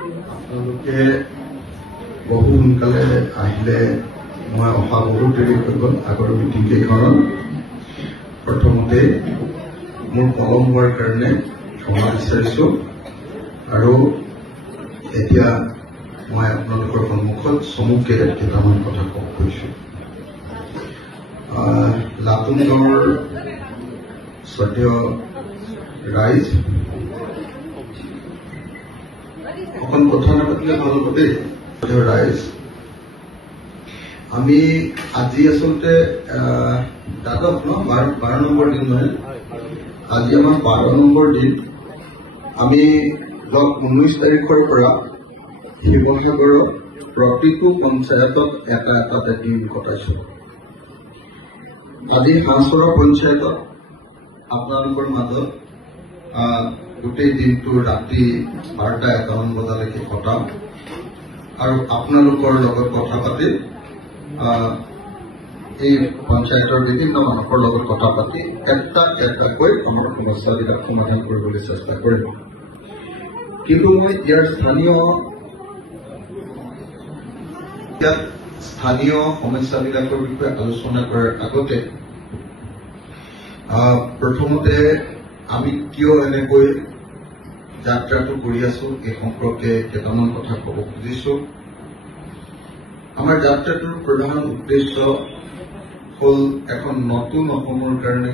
আপোনালোকে বহু সোনকালে আহিলে মই অহা বহুত দেৰি হৈ গ'ল আগৰ মিটিং কেইখনত প্ৰথমতে মোৰ পলম হোৱাৰ কাৰণে ক্ষমা বিচাৰিছো আৰু এতিয়া মই আপোনালোকৰ সন্মুখত চমুকে কেইটামান কথা ক'ব কৈছো লাটুম গাঁৱৰ শ্ৰদ্ধেয় ৰাইজ অকণ কথা নাপাতিলে ভাল হ'ব দেই শ্ৰদ্ধেয় ৰাইজ আমি আজি আচলতে দ্বাদশ ন 12 নম্বৰ দিন নহয় আজি আমাৰ 12 নম্বৰ দিন আমি 19 তাৰিখৰ পৰা শিৱসাগৰৰ প্ৰতিটো পঞ্চায়তত এটা দিন কটাইছো আজি হাঁহচৰা পঞ্চায়তত আপোনালোকৰ মাজত গোটেই দিনটো ৰাতি 12:51 বজালৈকে কটাম আৰু আপোনালোকৰ লগত কথা পাতি এই পঞ্চায়তৰ বিভিন্ন মানুহৰ লগত কথা পাতি এটাকৈ আমাৰ সমস্যাবিলাক সমাধান কৰিবলৈ চেষ্টা কৰিম কিন্তু মই ইয়াৰ স্থানীয় সমস্যাবিলাকৰ বিষয়ে আলোচনা কৰাৰ আগতে প্ৰথমতে আমি কিয় এনেকৈ যাত্ৰাটো কৰি আছো এই সম্পৰ্কে কেইটামান কথা ক'ব খুজিছো আমাৰ যাত্ৰাটোৰ প্ৰধান উদ্দেশ্য হ'ল এখন নতুন অসমৰ কাৰণে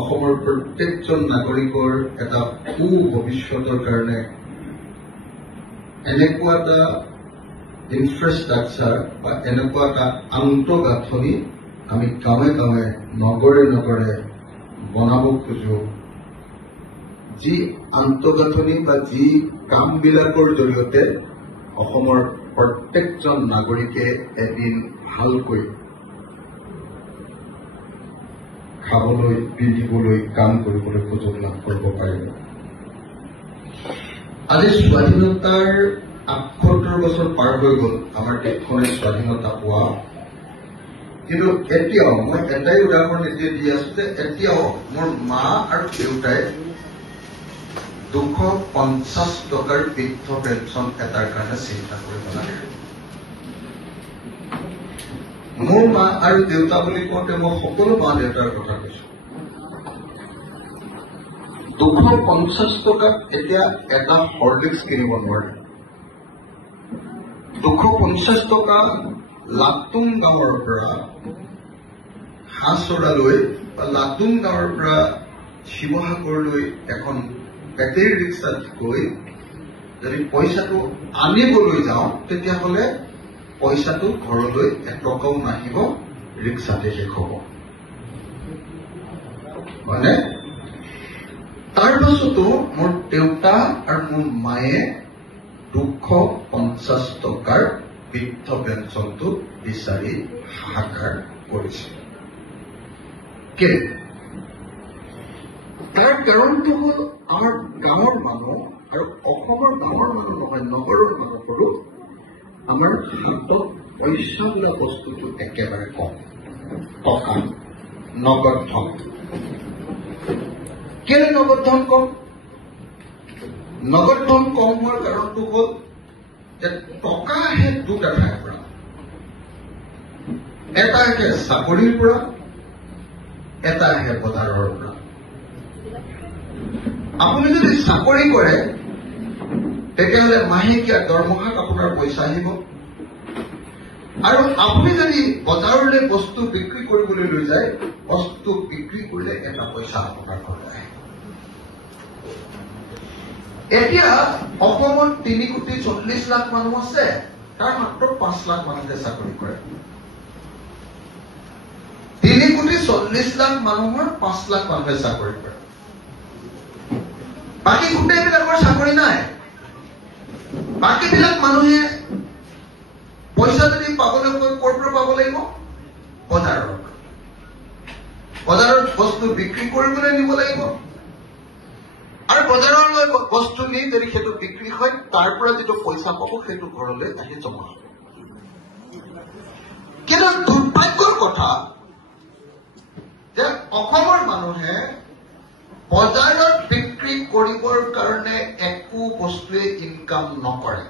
অসমৰ প্ৰত্যেকজন নাগৰিকৰ এটা ভৱিষ্যতৰ কাৰণে এনেকুৱা এটা ইনফ্ৰাষ্ট্ৰাকচাৰ বা এনেকুৱা এটা আন্তঃগাঁথনি আমি গাঁৱে গাঁৱে নগৰে নগৰে বনাব খোজো যি আন্তঃগাঁথনি বা যি কামবিলাকৰ জৰিয়তে অসমৰ প্ৰত্যেকজন নাগৰিকে এদিন ভালকৈ খাবলৈ পিন্ধিবলৈ কাম কৰিবলৈ সুযোগ লাভ কৰিব পাৰিব আজি স্বাধীনতাৰ ৭৮ বছৰ পাৰ হৈ গ'ল আমাৰ দেশখনে স্বাধীনতা পোৱা কিন্তু এতিয়াও মই এটাই উদাহৰণ এতিয়া দি আছো যে এতিয়াও মোৰ মা আৰু দেউতাই 250 টকাৰ বৃদ্ধ পেঞ্চন এটাৰ কাৰণে চিন্তা কৰিব লাগে মোৰ মা আৰু দেউতা বুলি কওঁতে মই সকলো মা দেউতাৰ কথা কৈছো 250 টকাত এতিয়া এটা হৰলিক্স কিনিব নোৱাৰে 250 টকা লাটুম গাঁৱৰ পৰা হাঁহচৰালৈ বা লাটুম গাঁৱৰ পৰা শিৱসাগৰলৈ এখন বেটেৰী ৰিক্সাত গৈ যদি পইচাটো আনিবলৈ যাওঁ তেতিয়াহ'লে পইচাটো ঘৰলৈ 1 টকাও নাহিব ৰিক্সাতে শেষ হ'ব মানে তাৰ পাছতো মোৰ দেউতা আৰু মোৰ মায়ে 250 টকাৰ বৃদ্ধ পেঞ্চনটো বিচাৰি হাহাকাৰ কৰিছে তাৰ কাৰণটো হ'ল আমাৰ গাঁৱৰ মানুহ আৰু অসমৰ গাঁৱৰ মানুহ নহয় নগৰৰ মানুহৰো আমাৰ হাতত পইচা বোলা বস্তুটো একেবাৰে কম টকা নগদ ধন কেলে নগদ ধন কম নগদ ধন কম হোৱাৰ কাৰণটো হ'ল যে টকা আহে দুটা ঠাইৰ পৰা এটা আহে চাকৰিৰ পৰা এটা আহে বজাৰৰ পৰা আপুনি যদি চাকৰি কৰে তেতিয়াহ'লে মাহেকীয়া দৰমহাত আপোনাৰ পইচা আহিব আৰু আপুনি যদি বজাৰলৈ বস্তু বিক্ৰী কৰিবলৈ লৈ যায় বস্তু বিক্ৰী কৰিলে এটা পইচা আপোনাৰ ঘৰলৈ আহে এতিয়া অসমত 3,40,00,000 মানুহ আছে তাৰ মাত্ৰ 5 লাখ মানুহে চাকৰি কৰে 3,40,00,000 মানুহৰ 5 লাখ মানুহে চাকৰি কৰে বাকী গোটেইবিলাকৰ চাকৰি নাই বাকীবিলাক মানুহে পইচা যদি পাবলৈ ক'ৰ পৰা পাব লাগিব বজাৰত বস্তু বিক্ৰী কৰিবলৈ নিব লাগিব আৰু বজাৰলৈ বস্তু নি যদি সেইটো বিক্ৰী হয় তাৰ পৰা যিটো পইচা পাব সেইটো ঘৰলৈ আহি জমা হ'ব কিন্তু দুৰ্ভাগ্যৰ কথা যে অসমৰ মানুহে বজাৰত বিক্ৰী কৰিবৰ কাৰণে একো বস্তুৱে ইনকাম নকৰে।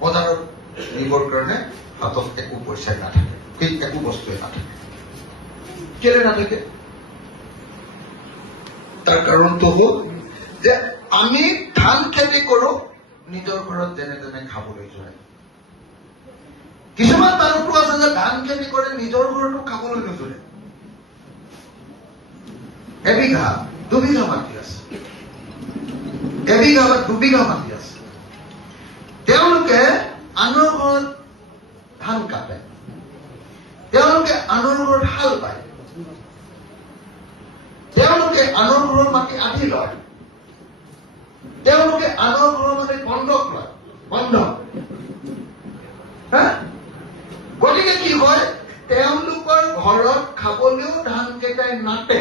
বজাৰত নিবৰ কাৰণে হাতত একো পইচাই নাথাকে, সেই একো বস্তুৱে নাথাকে। কেলে নাথাকে? তাৰ কাৰণটো হ'ল যে আমি ধান খেতি কৰো নিজৰ ঘৰত যেনে তেনে খাবলৈ যোৱা। কিছুমান মানুহটো আছে যে ধান খেতি কৰে নিজৰ ঘৰতো খাবলৈ নোজোৰে। এবিঘা 2 বিঘা মাটি আছে, এবিঘা বা 2 বিঘা মাটি আছে, তেওঁলোকে আনৰ ঘৰত ধান কাটে, তেওঁলোকে আনৰ ঘৰত হাল বায়, তেওঁলোকে আনৰ ঘৰৰ মাটি আধি লয়, তেওঁলোকে আনৰ ঘৰৰ মাটি বন্ধক লয়, বন্ধক। গতিকে কি হয়, তেওঁলোকৰ ঘৰত খাবলৈও ধান কেইটাই নাটে।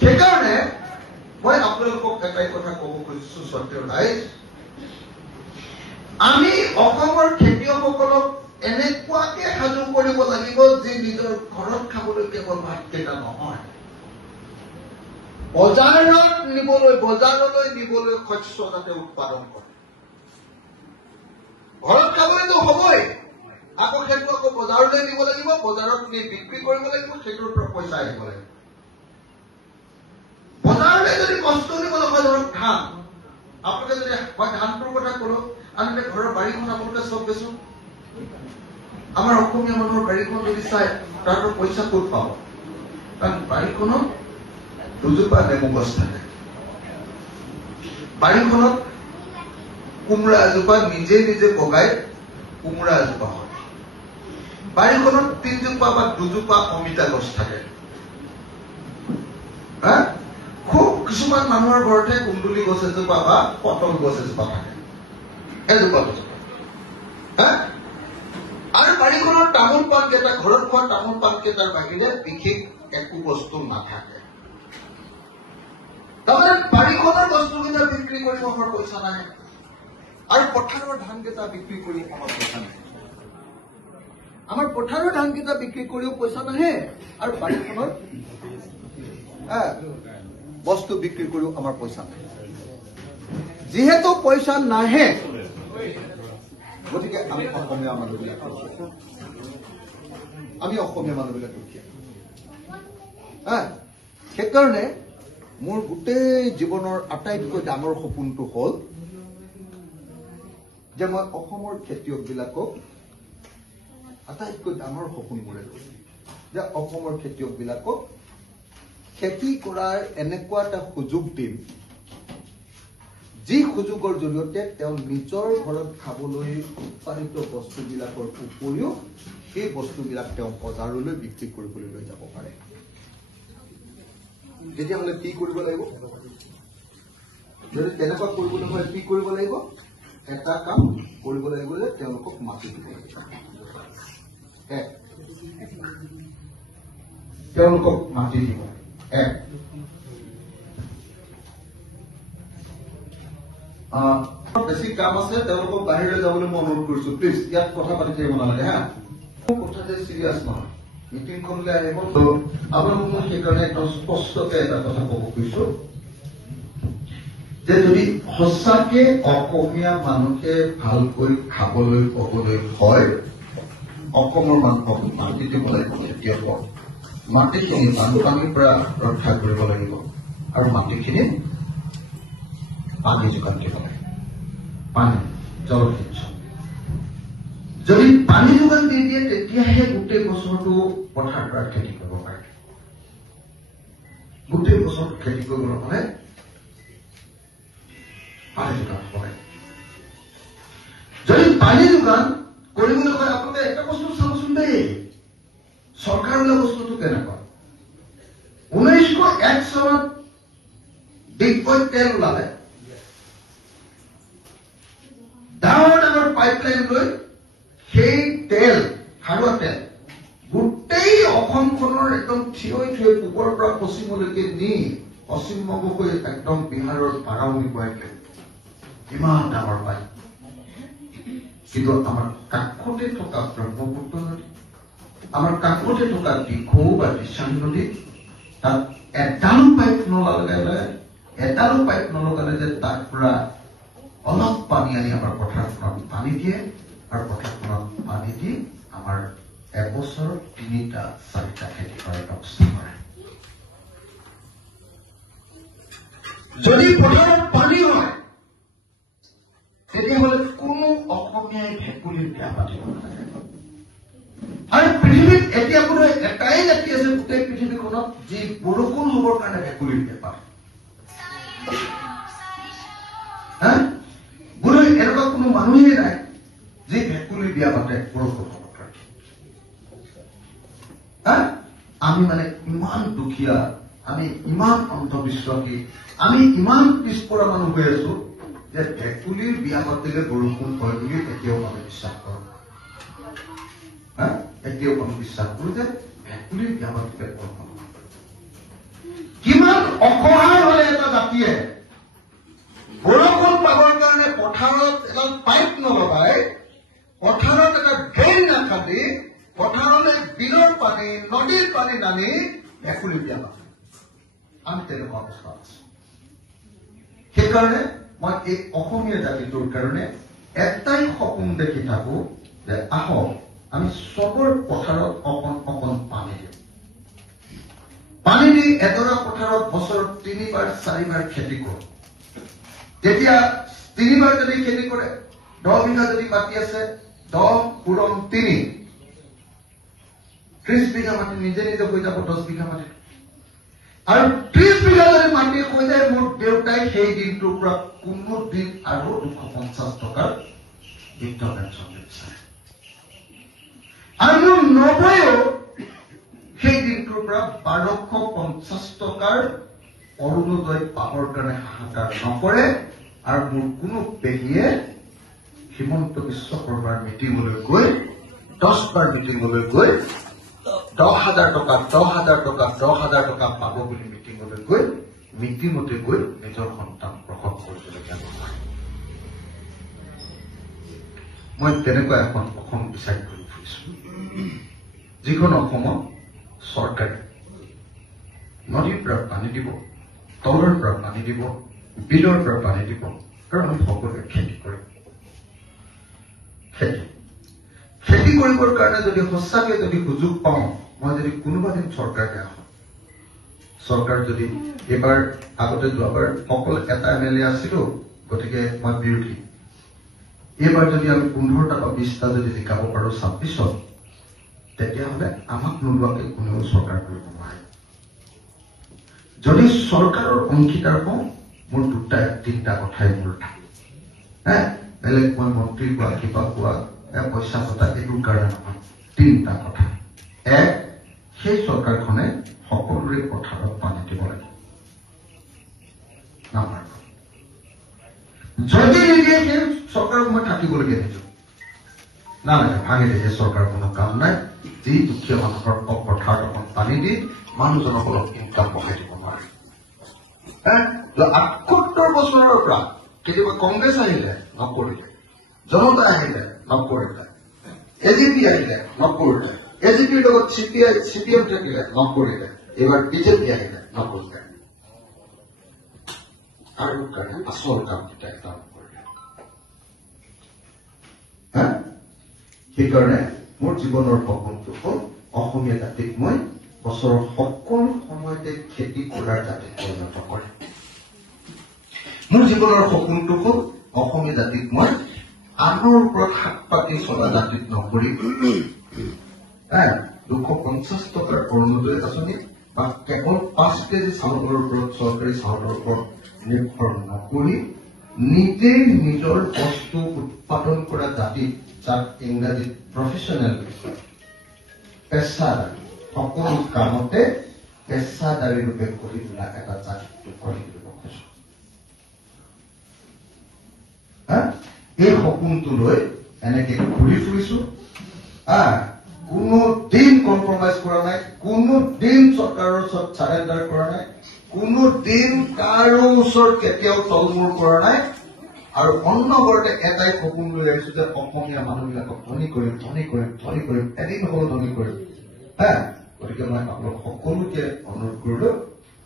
সেইকাৰণে মই আপোনালোকক এটাই কথা ক'ব খুজিছো, সত্যৰ ৰাইজ, আমি অসমৰ খেতিয়কসকলক এনেকুৱাকে সাজু কৰিব লাগিব যে নিজৰ ঘৰত খাবলৈ কেৱল ভাতকেইটা নহয়, বজাৰলৈ নিবলৈ শস্য যাতে উৎপাদন কৰে। ঘৰত খাবলৈতো হ'বই, আকৌ সেইটো আকৌ বজাৰলৈ নিব লাগিব, বজাৰত নি বিক্ৰী কৰিব লাগিব, সেইটোৰ পৰা পইচা আহিব লাগিব। বজাৰলৈ যদি বস্তু নিবলৈ হয়, ধৰক ধান, আপোনালোকে যদি মই ধানটোৰ কথা কলো, আনহাতে ঘৰৰ বাৰীখন আপোনালোকে চব বেচো। আমাৰ অসমীয়া মানুহৰ বাৰীখন যদি চাই, তাৰ পইচা ক'ত পাব? কাৰণ বাৰীখনত 2জোপা নেমু গছ থাকে, বাৰীখনত কোমোৰা এজোপা নিজে নিজে বগাই কোমোৰা এজোপা হয়, বাৰীখনত 3জোপা বা 2জোপা অমিতা গছ থাকে। খুব কিছুমান মানুহৰ ঘৰতে কুন্দুলি গছ এজোপা বা পটল গছ এজোপা থাকে, এজোপা দুজোপা। আৰু বাৰীখনৰ তামোল পাণ কেইটা, ঘৰত খোৱা তামোল পাণ কেইটাৰ বাহিৰে বিশেষ একো বস্তু নাথাকে। তাৰমানে বাৰীখনৰ বস্তুকেইটা বিক্ৰী কৰিব আমাৰ পইচা নাহে, আৰু পথাৰৰ ধান কেইটা বিক্ৰী কৰি আমাৰ পইচা নাহে। আমাৰ পথাৰৰ ধান কেইটা বিক্ৰী কৰিও পইচা নাহে, আৰু বাৰীখনৰ বস্তু বিক্ৰী কৰিও আমাৰ পইচা নাহে। যিহেতু পইচা নাহে, গতিকে আমি অসমীয়া মানুহবিলাক দুখীয়া। সেইকাৰণে মোৰ গোটেই জীৱনৰ আটাইতকৈ ডাঙৰ সপোনটো হ'ল যে মই অসমৰ খেতিয়কবিলাকক আটাইতকৈ ডাঙৰ সপোন মোৰ যে অসমৰ খেতিয়কবিলাকক খেতি কৰাৰ এনেকুৱা এটা সুযোগ দিম, যি সুযোগৰ জৰিয়তে তেওঁ নিজৰ ঘৰত খাবলৈ উৎপাদিত বস্তুবিলাকৰ উপৰিও সেই বস্তুবিলাক তেওঁ বজাৰলৈ বিক্ৰী কৰিবলৈ লৈ যাব পাৰে। তেতিয়াহ'লে কি কৰিব লাগিব? যদি তেনেকুৱা কৰিবলৈ হয়, কি কৰিব লাগিব? এটা কাম কৰিব লাগিব যে তেওঁলোকক মাটি দিব লাগিব। তেওঁলোকক মাটি দিব। বেছি কাম আছে, তেওঁলোকক বাহিৰলৈ যাবলৈ মই অনুৰোধ কৰিছো। প্লিজ ইয়াত কথা পাতি থাকিব নালাগে। কথা যে চিৰিয়াছ নহয়, মিটিংখনলৈ আহিব। আপোনালোকক মই সেইকাৰণে একদম স্পষ্টকে এটা কথা ক'ব খুজিছো যে যদি সঁচাকে অসমীয়া মানুহে ভালকৈ খাবলৈ ক'বলৈ হয়, অসমৰ মানুহক মাটি দিব লাগিব। খেতিয়কক মাটিখিনি বানপানীৰ পৰা ৰক্ষা কৰিব লাগিব, আৰু মাটিখিনি পানী যোগান দিব লাগে। পানী, জলসিঞ্চন। যদি পানী যোগান দি দিয়ে, তেতিয়াহে গোটেই বছৰটো পথাৰ পৰা খেতি কৰিব পাৰে। গোটেই বছৰটো খেতি কৰিবলৈ হ'লে পানী যোগান হ'ব লাগে। যদি পানী যোগান কৰিবলৈ হয়, আপোনালোকে এটা বস্তু চাবচোন দেই, চৰকাৰ বোলা বস্তুটো কেনেকুৱা। 1901 চনত ডিগবৈত তেল ওলালে, ডাঙৰ ডাঙৰ পাইপলাইন লৈ সেই তেল, খাৰুৱা তেল, গোটেই অসমখনৰ একদম থিয় পূবৰ পৰা পশ্চিমলৈকে নি পশ্চিমবংগ হৈ একদম বিহাৰৰ বাৰাউনি পাইপলাইন। ইমান ডাঙৰ পাইপ, কিন্তু আমাৰ কাষতে থকা ব্ৰহ্মপুত্ৰ নদী আমাৰ কাষতে থকা দিখৌ বা দিচাং নদী তাত এডালো পাইপ নলগালে যে তাৰ পৰা অলপ পানী আনি আমাৰ পথাৰখনত পানী দিয়ে আৰু পথাৰখনত পানী দি আমাৰ এবছৰ 3-4টা খেতি কৰাৰ ব্যৱস্থা কৰে। যদি পথাৰত পানী হয় তেতিয়াহ'লে কোনো অসমীয়াই ভেকুলীৰ বিয়া পাতিব নালাগে। আৰু পৃথিৱীত এতিয়া কোনো এটাই জাতি আছে গোটেই পৃথিৱীখনত যি বৰষুণ হ'বৰ কাৰণে ভেকুলীৰ বিয়া পাতে। বোধ এনেকুৱা কোনো মানুহেই নাই যি ভেকুলীৰ বিয়া পাতে বৰষুণ হ'বৰ কাৰণে। আমি মানে ইমান দুখীয়া, আমি ইমান অন্ধবিশ্বাসী, আমি ইমান পিছপৰা মানুহ হৈ আছো যে ভেকুলীৰ বিয়া পাতিলে বৰষুণ হয় বুলি এতিয়াও আমি বিশ্বাস কৰোঁ। এতিয়াও আমি বিশ্বাস কৰোঁ যে ভেকুলীৰ বিয়া পাতিলে বৰষুণ হয়। কিমান অসহায় হলে এটা জাতিয়ে বৰষুণ পাবৰ কাৰণে পথাৰত এডাল পাইপ নলগাই, পথাৰত এটা ড্ৰেইন নাখান্দি, পথাৰলৈ বিলৰ পানী নদীৰ পানী নানি ভেকুলীৰ বিয়া পাতে। আমি তেনেকুৱা অৱস্থা আছো। সেইকাৰণে মই এই অসমীয়া জাতিটোৰ কাৰণে এটাই সপোন দেখি থাকো যে আহক আমি চবৰ পথাৰত অকণ পানী দিওঁ। পানী দি এডৰা পথাৰত বছৰত 3-4বাৰ খেতি কৰোঁ। তেতিয়া 3বাৰ যদি খেতি কৰে, 10 বিঘা যদি মাটি আছে, 10 × 3 30 বিঘা মাটি নিজে নিজে হৈ যাব 10 বিঘা মাটি। আৰু 30 বিঘা যদি মাটি হৈ যায়, মোৰ দেউতাই সেই দিনটোৰ পৰা কোনো দিন আৰু 250 টকাৰ বৃদ্ধ পেঞ্চন বিচাৰে। আৰু মোৰ নবৌয়েও সেই দিনটোৰ পৰা 1250 টকাৰ অৰুণোদয় পাবৰ কাৰণে হাহাকাৰ নকৰে। আৰু মোৰ কোনো পেহীয়ে হিমন্ত বিশ্ব শৰ্মাৰ মিটিঙলৈ গৈ 10বাৰ মিটিঙলৈ গৈ 10,000 টকা পাব বুলি মিটিঙলৈ গৈ মিটিঙতে গৈ নিজৰ সন্তান প্ৰসৱ কৰিবলগীয়া নহয়। মই তেনেকুৱা এখন অসম বিচাৰি কৰি ফুৰিছো, যিখন অসমত চৰকাৰে নদীৰ পৰা পানী দিব, তলৰ পৰা পানী দিব, বিলৰ পৰা পানী দিব, আৰু আমি সকলোৱে খেতি কৰিম। খেতি কৰিবৰ কাৰণে যদি সঁচাকে যদি সুযোগ পাওঁ, মই যদি কোনোবা দিন চৰকাৰলৈ আহোঁ, চৰকাৰ যদি এইবাৰ আগতে যোৱাবাৰ অকল এটা MLA আছিলো, গতিকে মই বিৰোধী। এইবাৰ যদি আমি 15টা বা 20টা যদি জিকাব পাৰো 26ত, তেতিয়াহ'লে আমাক নোলোৱাকে কোনেও চৰকাৰ কৰিব নোৱাৰে। যদি চৰকাৰৰ অংশীদাৰ হওঁ, মোৰ 2-3টা কথাই মোৰ থাকে। বেলেগ মই মন্ত্ৰী কোৱা, কিবা কোৱা, পইচা পতা এইটোৰ কাৰণে নহয়। 3টা কথা। 1, সেই চৰকাৰখনে সকলোৰে পথাৰত পানী দিব লাগে। নাম্বাৰ 2, যদি নিদিয়ে সেই চৰকাৰক মই থাকিবলগীয়া নিদিওঁ। নালাগে, ভাঙি দিয়ে, সেই চৰকাৰ কোনো কাম নাই। যি দুখীয়া মানুহৰ পথাৰত অকণ পানী দি মানুহজনক অলপ ইনকাম বঢ়াই দিব নোৱাৰে। 78 বছৰৰ পৰা কেতিয়াবা কংগ্ৰেছ আহিলে নকৰিলে, জনতা আহিলে নকৰিলে, AGP আহিলে নকৰিলে, AGPৰ লগত CPM থাকিলে নকৰিলে, এইবাৰ BJP আহিলে নকৰিলে। আৰু কাৰণে আচল কামকেইটা এটা নকৰিলে। সেইকাৰণে মোৰ জীৱনৰ সপোনটো হ'ল অসমীয়া জাতিক মই বছৰৰ সকলো সময়তে খেতি কৰাৰ জাতিত পৰিণত কৰে। মোৰ জীৱনৰ সপোনটো হ'ল অসমীয়া জাতিক মই আনৰ ওপৰত হাত পাতি চলা জাতিত নকৰি 250 টকাৰ অৰুণোদয় আঁচনি বা কেৱল 5 কেজি চাউলৰ ওপৰত, চৰকাৰী চাউলৰ ওপৰত নিৰ্ভৰ নকৰি নিজেই নিজৰ বস্তু উৎপাদন কৰা জাতিত, যাক ইংৰাজীত প্ৰফেচনেল পেছাদাৰী, সকলো কামতে পেছাদাৰী ৰূপে গঢ়ি তোলা এটা জাতিটো গঢ়ি তুলিব খোজো। এই সপোনটো লৈ এনেকে ঘূৰি ফুৰিছো। কোনো দিন কম্প্ৰমাইজ কৰা নাই, কোনো দিন চৰকাৰৰ ওচৰত চাৰেণ্ডাৰ কৰা নাই, কোনো দিন কাৰো ওচৰত কেতিয়াও তলমূৰ কৰা নাই। আৰু অন্নবৰতে এটাই সপোন লৈ আহিছো যে অসমীয়া মানুহবিলাকক ধনী কৰিম, এদিন হ'লেও ধনী কৰিম। গতিকে মই আপোনালোক সকলোকে অনুৰোধ কৰিলো,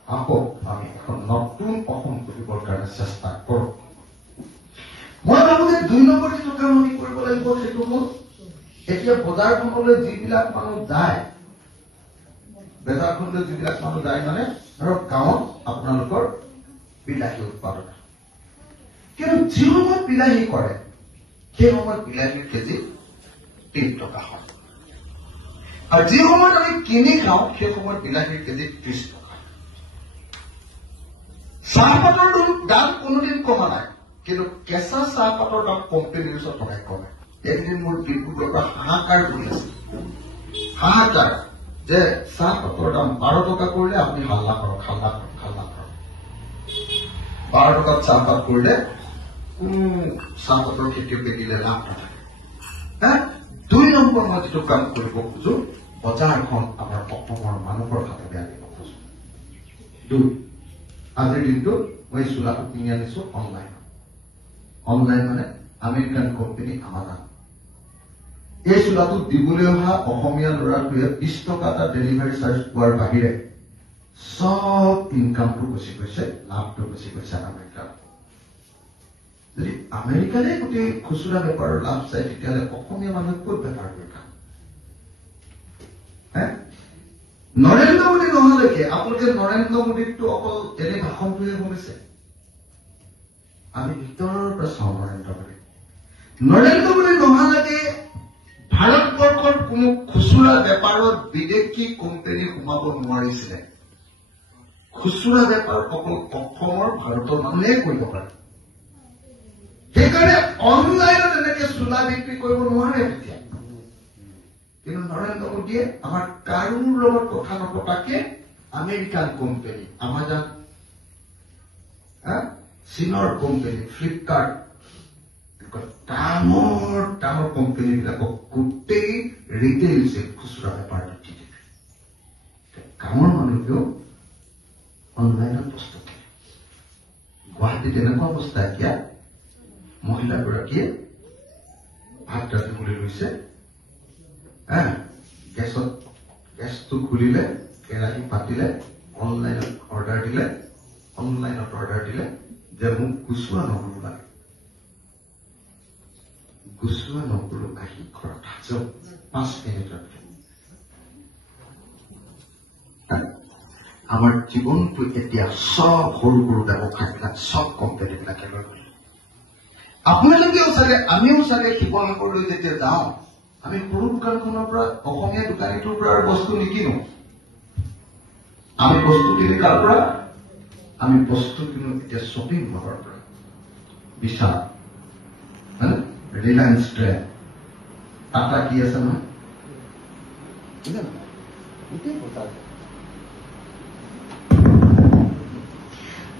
আহক আমি এখন নতুন অসম গঢ়িবৰ কাৰণে চেষ্টা কৰোঁ। মই ভাবো যে 2 নম্বৰ যিটো কাম আমি কৰিব লাগিব সেইটো হ'ল, এতিয়া বজাৰখনলৈ যিবিলাক মানুহ যায়, বজাৰখনলৈ যিবিলাক মানুহ যায় মানে ধৰক গাঁৱত আপোনালোকৰ বিলাহী উৎপাদন, কিন্তু যি সময়ত বিলাহী কৰে সেই সময়ত বিলাহীৰ কেজি 3 টকা হয়, আৰু যি সময়ত আমি কিনি খাওঁ সেই সময়ত বিলাহীৰ কেজি 30 টকা। চাহপাতৰ দাম কোনোদিন কমা নাই, কিন্তু কেঁচা চাহপাতৰ দাম কোম্পানীৰ ওচৰত টকাই কমে। একদিন মোৰ ডিব্ৰুগড়ৰ পৰা হাহাকাৰ কৰি আছে, হাহাকাৰ যে চাহপাতৰ দাম 12 টকা কৰিলে আপুনি হাল্লা কৰক, হাল্লা কৰক, হাল্লা কৰক। 12 টকাত চাহপাত কৰিলে কোনো চাহপাতৰ খেতিয়কে দিলে লাভ নাথাকে। 2 নম্বৰ মই যিটো কাম কৰিব খোজো, বজাৰখন আমাৰ অসমৰ মানুহৰ হাততে আনিব খোজো। 2, আজিৰ দিনটো মই চোলাটো কিনি আনিছো অনলাইন। অনলাইন মানে আমেৰিকান কোম্পানী আমাজন। এই চোলাটো দিবলৈ অহা অসমীয়া ল'ৰাটোৱে 20 টকা এটা ডেলিভাৰী চাৰ্জ পোৱাৰ বাহিৰে সব ইনকামটো গুচি গৈছে, লাভটো গুচি গৈছে আমেৰিকাত। যদি আমেৰিকানে গোটেই খুচুৰা বেপাৰৰ লাভ চাই, তেতিয়াহ'লে অসমীয়া মানুহে ক'ত বেপাৰ কৰি খাম? নৰেন্দ্ৰ মোদী নহালৈকে আপোনালোকে নৰেন্দ্ৰ মোদীকটো অকল এনে ভাষণটোহে শুনিছে। আমি ভিতৰৰ পৰা চাওঁ নৰেন্দ্ৰ মোদী। নৰেন্দ্ৰ মোদী নহালৈকে ভাৰতবৰ্ষৰ কোনো খুচুৰা বেপাৰত বিদেশী কোম্পানী সোমাব নোৱাৰিছিলে। খুচুৰা বেপাৰ অকল অসমৰ ভাৰতৰ মানুহে কৰিব পাৰে। সেইকাৰণে অনলাইনত এনেকে চোলা বিক্ৰী কৰিব নোৱাৰে তেতিয়া। কিন্তু নৰেন্দ্ৰ মোদীয়ে আমাৰ কাৰোৰ লগত কথা নপতাকে আমেৰিকান কোম্পানী, আমাজন, চীনৰ কোম্পানী, ফ্লিপকাৰ্ট, ডাঙৰ ডাঙৰ কোম্পানী বিলাকক গোটেই ৰিটেইল খুচুৰা বেপাৰটো দি দিলে। গাঁৱৰ মানুহেও অনলাইনত বস্তু কিনে। গুৱাহাটীত এনেকুৱা অৱস্থা, এতিয়া মহিলাগৰাকীয়ে ভাত ৰান্ধিবলৈ লৈছে, গেছটো খুলিলে, কেৰাহী পাতিলে, অনলাইনত অৰ্ডাৰ দিলে যে মোক গুচোৱা নহৰু লাগে। গুচোৱা নহৰু আহি ঘৰত সাজো 5 মিনিটত। আমাৰ জীৱনটো এতিয়া সব সৰু সৰু ব্যৱসায়বিলাক, সব কোম্পানীবিলাকে লৈ গ'ল। আপোনালোকেও চাগে, আমিও চাগে শিৱসাগৰলৈ যেতিয়া যাওঁ, আমি সৰু দোকানখনৰ পৰা, অসমীয়া দোকানীটোৰ পৰা আৰু বস্তু নিকিনো। আমি বস্তু কিনি কাৰ পৰা? আমি বস্তু কিনো এতিয়া শ্বপিং মলৰ পৰা। বিশাল, ৰিলায়েন্স ট্ৰেণ্ড, টাটা কি আছে নহয়,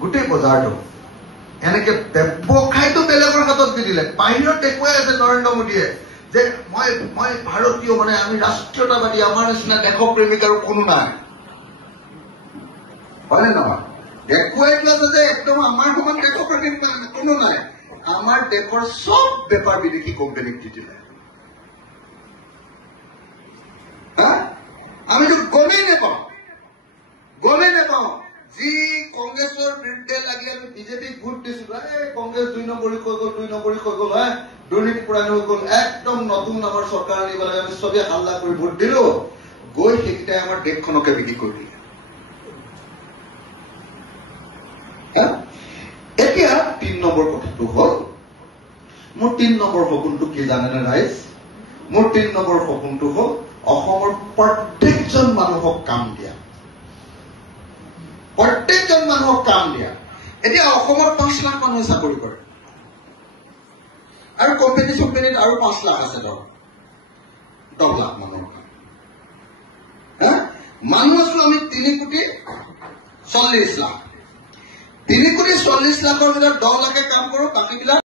গোটেই বজাৰটো এনেকে ব্যৱসায়টো বেলেগৰ হাতত দি দিলে। বাহিৰত দেখুৱাই আছে নৰেন্দ্ৰ মোদীয়ে যে মই ভাৰতীয়, মানে আমি ৰাষ্ট্ৰীয়তাবাদী, আমাৰ নিচিনা দেশপ্ৰেমিক আৰু কোনো নাই, হয়নে নহয়? দেখুৱাই দিলে যে একদম আমাৰ সমান দেশপ্ৰেমিক কোনো নাই। আমাৰ দেশৰ সব বেপাৰ বিদেশী কোম্পানীক দি দিলে। আমিতো গমেই নাপাওঁ। যি কংগ্ৰেছৰ বিৰুদ্ধে লাগি আমি বিজেপিক ভোট দিছিলো, কংগ্ৰেছ 2 নম্বৰী হৈ গ'ল, দুৰ্নীতি পৰায়ণ হৈ গ'ল, একদম নতুন আমাৰ চৰকাৰ আনিব লাগে, আমি চবে হাল্লা কৰি ভোট দিলো, গৈ সেইকেইটাই আমাৰ দেশখনকে বিক্ৰী কৰি দিলে। এতিয়া 3 নম্বৰ কথাটো হ'ল, মোৰ 3 নম্বৰ সপোনটো কি জানেনে ৰাইজ? মোৰ 3 নম্বৰ সপোনটো হ'ল অসমৰ প্ৰত্যেকজন মানুহক কাম দিয়া। প্ৰত্যেকজন মানুহক কাম দিয়া। এতিয়া অসমৰ 5 লাখ মানুহে চাকৰি কৰে, আৰু কোম্পানীত আৰু 5 লাখ আছে, 10 লাখ মানুহৰ কাম। মানুহ আছো আমি 3,40,00,000। 3,40,00,000 ভিতৰত 10 লাখে কাম কৰো, বাকীবিলাক